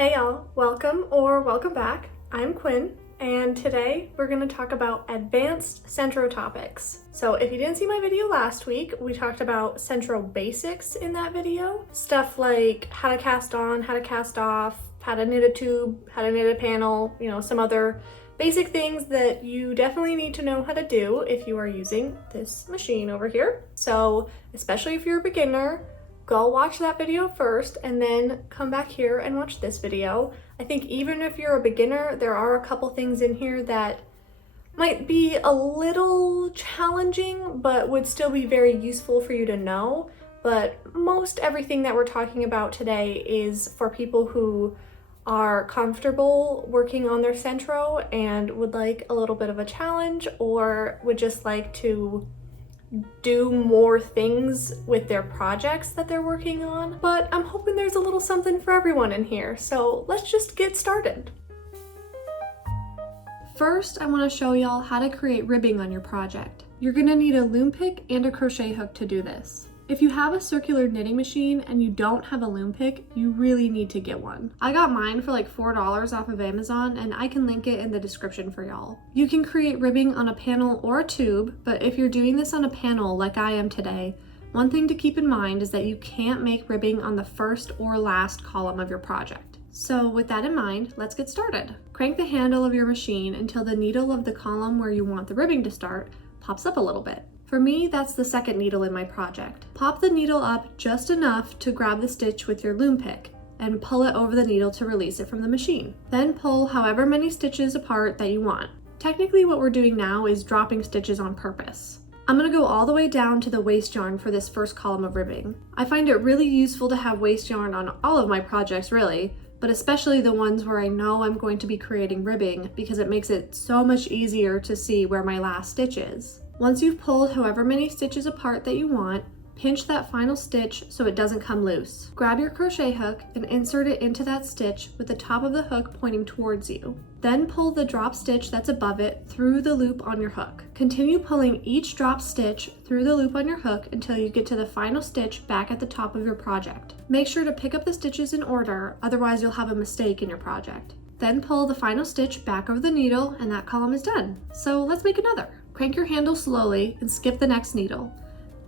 Hey y'all, welcome back. I'm Quinn, and today we're going to talk about advanced centro topics. So if you didn't see my video last week, we talked about centro basics in that video. Stuff like how to cast on, how to cast off, how to knit a tube, how to knit a panel, some other basic things that you definitely need to know how to do if you are using this machine over here. So especially if you're a beginner, go watch that video first and then come back here and watch this video. I think even if you're a beginner, there are a couple things in here that might be a little challenging, but would still be very useful for you to know. But most everything that we're talking about today is for people who are comfortable working on their centro and would like a little bit of a challenge, or would just like to do more things with their projects that they're working on. But I'm hoping there's a little something for everyone in here, so let's just get started. First, I want to show y'all how to create ribbing on your project. You're going to need a loom pick and a crochet hook to do this. If you have a circular knitting machine and you don't have a loom pick, you really need to get one. I got mine for like $4 off of Amazon, and I can link it in the description for y'all. You can create ribbing on a panel or a tube, but if you're doing this on a panel like I am today, one thing to keep in mind is that you can't make ribbing on the first or last column of your project. So with that in mind, let's get started. Crank the handle of your machine until the needle of the column where you want the ribbing to start pops up a little bit. For me, that's the second needle in my project. Pop the needle up just enough to grab the stitch with your loom pick and pull it over the needle to release it from the machine. Then pull however many stitches apart that you want. Technically, what we're doing now is dropping stitches on purpose. I'm gonna go all the way down to the waste yarn for this first column of ribbing. I find it really useful to have waste yarn on all of my projects really, but especially the ones where I know I'm going to be creating ribbing because it makes it so much easier to see where my last stitch is. Once you've pulled however many stitches apart that you want, pinch that final stitch so it doesn't come loose. Grab your crochet hook and insert it into that stitch with the top of the hook pointing towards you. Then pull the drop stitch that's above it through the loop on your hook. Continue pulling each drop stitch through the loop on your hook until you get to the final stitch back at the top of your project. Make sure to pick up the stitches in order, otherwise you'll have a mistake in your project. Then pull the final stitch back over the needle and that column is done. So let's make another. Crank your handle slowly and skip the next needle.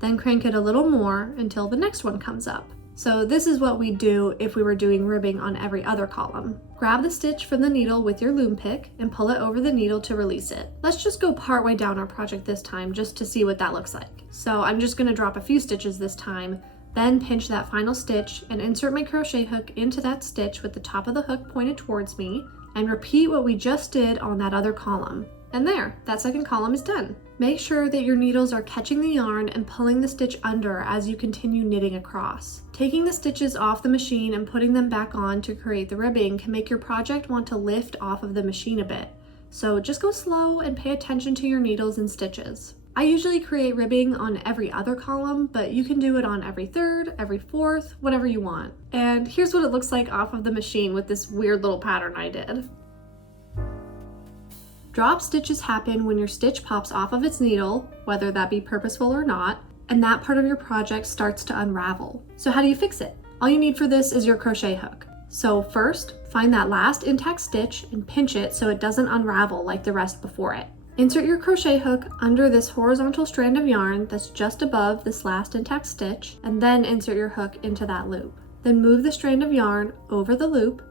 Then crank it a little more until the next one comes up. So this is what we do if we were doing ribbing on every other column. Grab the stitch from the needle with your loom pick and pull it over the needle to release it. Let's just go part way down our project this time just to see what that looks like. So I'm just gonna drop a few stitches this time, then pinch that final stitch and insert my crochet hook into that stitch with the top of the hook pointed towards me, and repeat what we just did on that other column. And there, that second column is done. Make sure that your needles are catching the yarn and pulling the stitch under as you continue knitting across. Taking the stitches off the machine and putting them back on to create the ribbing can make your project want to lift off of the machine a bit. So just go slow and pay attention to your needles and stitches. I usually create ribbing on every other column, but you can do it on every third, every fourth, whatever you want. And here's what it looks like off of the machine with this weird little pattern I did. Drop stitches happen when your stitch pops off of its needle, whether that be purposeful or not, and that part of your project starts to unravel. So how do you fix it? All you need for this is your crochet hook. So first, find that last intact stitch and pinch it so it doesn't unravel like the rest before it. Insert your crochet hook under this horizontal strand of yarn that's just above this last intact stitch, and then insert your hook into that loop. Then move the strand of yarn over the loop,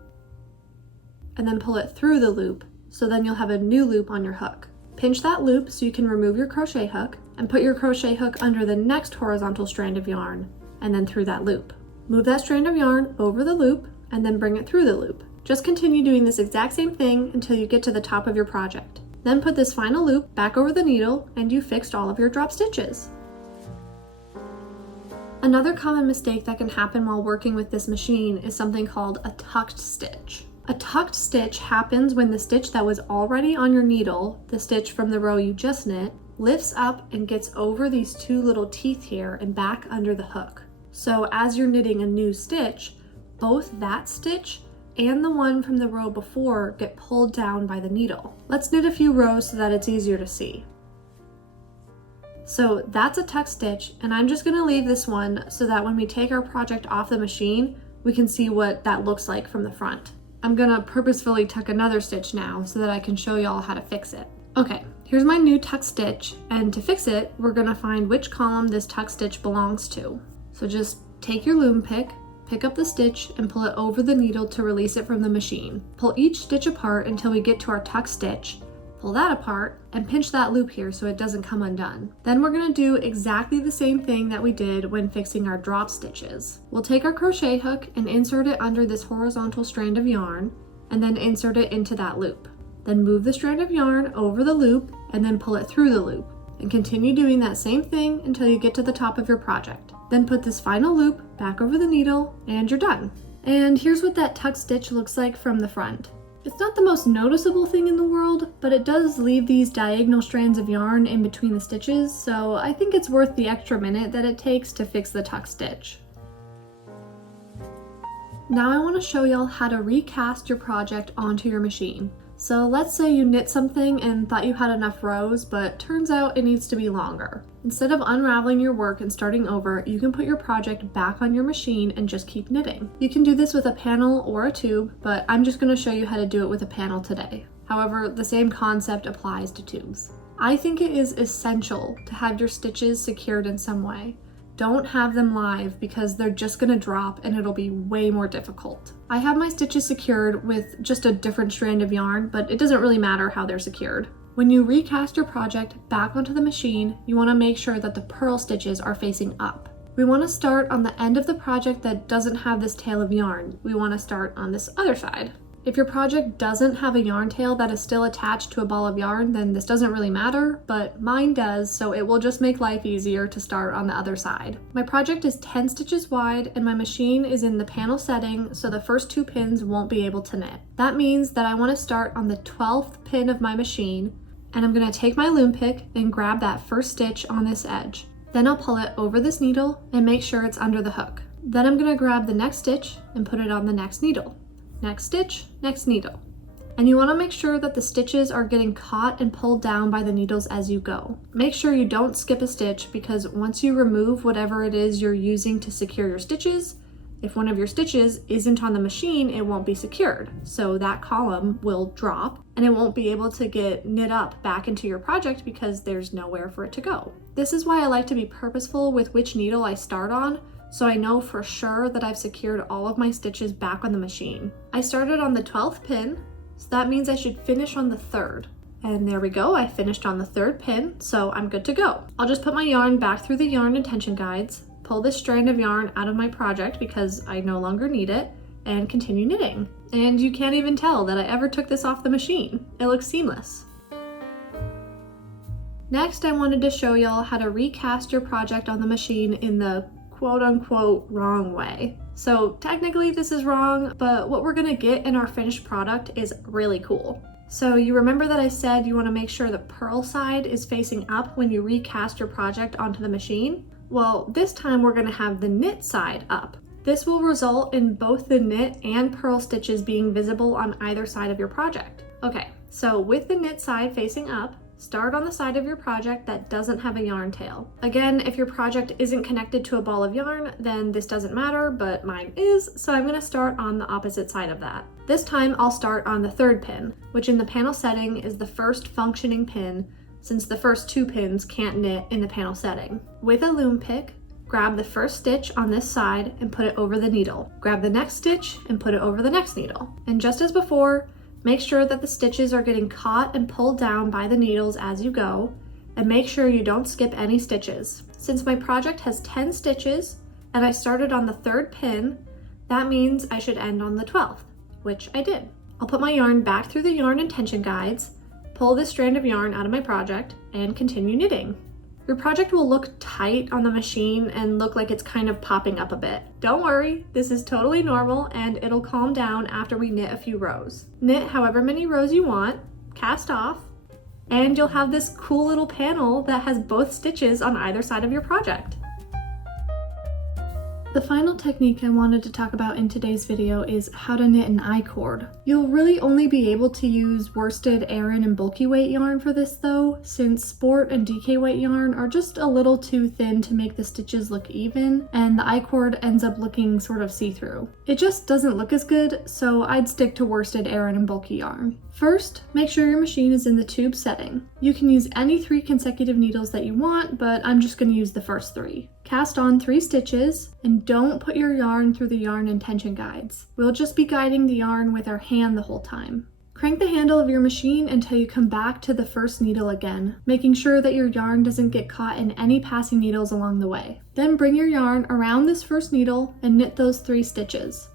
and then pull it through the loop, so then you'll have a new loop on your hook. Pinch that loop so you can remove your crochet hook and put your crochet hook under the next horizontal strand of yarn and then through that loop. Move that strand of yarn over the loop and then bring it through the loop. Just continue doing this exact same thing until you get to the top of your project. Then put this final loop back over the needle and you fixed all of your drop stitches. Another common mistake that can happen while working with this machine is something called a tucked stitch. A tucked stitch happens when the stitch that was already on your needle, the stitch from the row you just knit, lifts up and gets over these two little teeth here and back under the hook. So as you're knitting a new stitch, both that stitch and the one from the row before get pulled down by the needle. Let's knit a few rows so that it's easier to see. So that's a tuck stitch, and I'm just gonna leave this one so that when we take our project off the machine, we can see what that looks like from the front. I'm gonna purposefully tuck another stitch now so that I can show y'all how to fix it. Okay, here's my new tuck stitch, and to fix it, we're gonna find which column this tuck stitch belongs to. So just take your loom pick up the stitch and pull it over the needle to release it from the machine. Pull each stitch apart until we get to our tuck stitch. Pull that apart and pinch that loop here so it doesn't come undone. Then we're gonna do exactly the same thing that we did when fixing our drop stitches. We'll take our crochet hook and insert it under this horizontal strand of yarn and then insert it into that loop. Then move the strand of yarn over the loop and then pull it through the loop. And continue doing that same thing until you get to the top of your project. Then put this final loop back over the needle and you're done. And here's what that tuck stitch looks like from the front. It's not the most noticeable thing in the world, but it does leave these diagonal strands of yarn in between the stitches, so I think it's worth the extra minute that it takes to fix the tuck stitch. Now I want to show y'all how to recast your project onto your machine. So let's say you knit something and thought you had enough rows, but turns out it needs to be longer. Instead of unraveling your work and starting over, you can put your project back on your machine and just keep knitting. You can do this with a panel or a tube, but I'm just going to show you how to do it with a panel today. However, the same concept applies to tubes. I think it is essential to have your stitches secured in some way. Don't have them live because they're just gonna drop and it'll be way more difficult. I have my stitches secured with just a different strand of yarn, but it doesn't really matter how they're secured. When you recast your project back onto the machine, you wanna make sure that the purl stitches are facing up. We wanna start on the end of the project that doesn't have this tail of yarn. We wanna start on this other side. If your project doesn't have a yarn tail that is still attached to a ball of yarn, then this doesn't really matter, but mine does, so it will just make life easier to start on the other side. My project is 10 stitches wide and my machine is in the panel setting, so the first 2 pins won't be able to knit. That means that I want to start on the 12th pin of my machine, and I'm going to take my loom pick and grab that first stitch on this edge. Then I'll pull it over this needle and make sure it's under the hook. Then I'm going to grab the next stitch and put it on the next needle. Next stitch, next needle. And you want to make sure that the stitches are getting caught and pulled down by the needles as you go. Make sure you don't skip a stitch because once you remove whatever it is you're using to secure your stitches, if one of your stitches isn't on the machine, it won't be secured. So that column will drop and it won't be able to get knit up back into your project because there's nowhere for it to go. This is why I like to be purposeful with which needle I start on, so I know for sure that I've secured all of my stitches back on the machine. I started on the 12th pin, so that means I should finish on the 3rd. And there we go, I finished on the 3rd pin, so I'm good to go. I'll just put my yarn back through the yarn intention guides, pull this strand of yarn out of my project because I no longer need it, and continue knitting. And you can't even tell that I ever took this off the machine. It looks seamless. Next, I wanted to show y'all how to recast your project on the machine in the quote-unquote wrong way. So technically this is wrong, but what we're gonna get in our finished product is really cool. So you remember that I said you wanna make sure the purl side is facing up when you recast your project onto the machine? Well, this time we're gonna have the knit side up. This will result in both the knit and purl stitches being visible on either side of your project. Okay, so with the knit side facing up, start on the side of your project that doesn't have a yarn tail. Again, if your project isn't connected to a ball of yarn, then this doesn't matter, but mine is, so I'm gonna start on the opposite side of that. This time I'll start on the 3rd pin, which in the panel setting is the first functioning pin, since the first 2 pins can't knit in the panel setting. With a loom pick, grab the first stitch on this side and put it over the needle. Grab the next stitch and put it over the next needle. And just as before, make sure that the stitches are getting caught and pulled down by the needles as you go, and make sure you don't skip any stitches. Since my project has 10 stitches and I started on the 3rd pin, that means I should end on the 12th, which I did. I'll put my yarn back through the yarn intention guides, pull this strand of yarn out of my project, and continue knitting. Your project will look tight on the machine and look like it's kind of popping up a bit. Don't worry, this is totally normal and it'll calm down after we knit a few rows. Knit however many rows you want, cast off, and you'll have this cool little panel that has both stitches on either side of your project. The final technique I wanted to talk about in today's video is how to knit an icord. You'll really only be able to use worsted, Aran, and bulky weight yarn for this though, since sport and DK weight yarn are just a little too thin to make the stitches look even, and the icord ends up looking sort of see-through. It just doesn't look as good, so I'd stick to worsted, Aran, and bulky yarn. First, make sure your machine is in the tube setting. You can use any 3 consecutive needles that you want, but I'm just going to use the first 3. Cast on 3 stitches, and don't put your yarn through the yarn and tension guides. We'll just be guiding the yarn with our hand the whole time. Crank the handle of your machine until you come back to the first needle again, making sure that your yarn doesn't get caught in any passing needles along the way. Then bring your yarn around this first needle and knit those 3 stitches.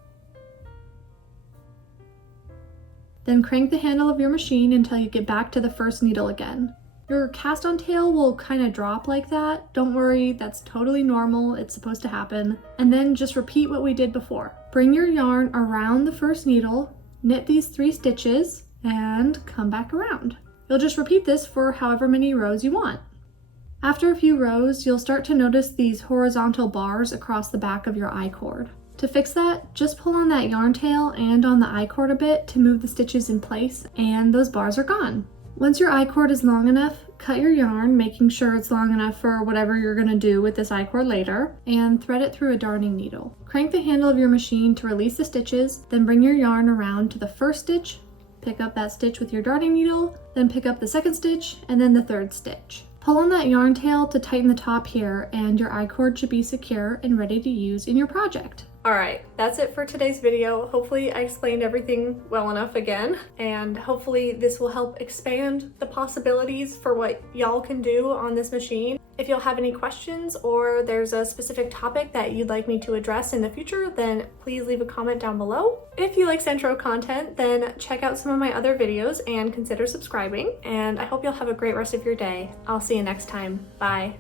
Then crank the handle of your machine until you get back to the first needle again. Your cast on tail will kind of drop like that. Don't worry, that's totally normal, it's supposed to happen. And then just repeat what we did before. Bring your yarn around the first needle, knit these 3 stitches, and come back around. You'll just repeat this for however many rows you want. After a few rows, you'll start to notice these horizontal bars across the back of your icord. To fix that, just pull on that yarn tail and on the icord a bit to move the stitches in place, and those bars are gone. Once your icord is long enough, cut your yarn, making sure it's long enough for whatever you're going to do with this icord later, and thread it through a darning needle. Crank the handle of your machine to release the stitches, then bring your yarn around to the first stitch, pick up that stitch with your darning needle, then pick up the second stitch, and then the third stitch. Pull on that yarn tail to tighten the top here, and your icord should be secure and ready to use in your project. Alright, that's it for today's video. Hopefully I explained everything well enough again, and hopefully this will help expand the possibilities for what y'all can do on this machine. If y'all have any questions or there's a specific topic that you'd like me to address in the future, then please leave a comment down below. If you like Centro content, then check out some of my other videos and consider subscribing, and I hope you'll have a great rest of your day. I'll see you next time. Bye.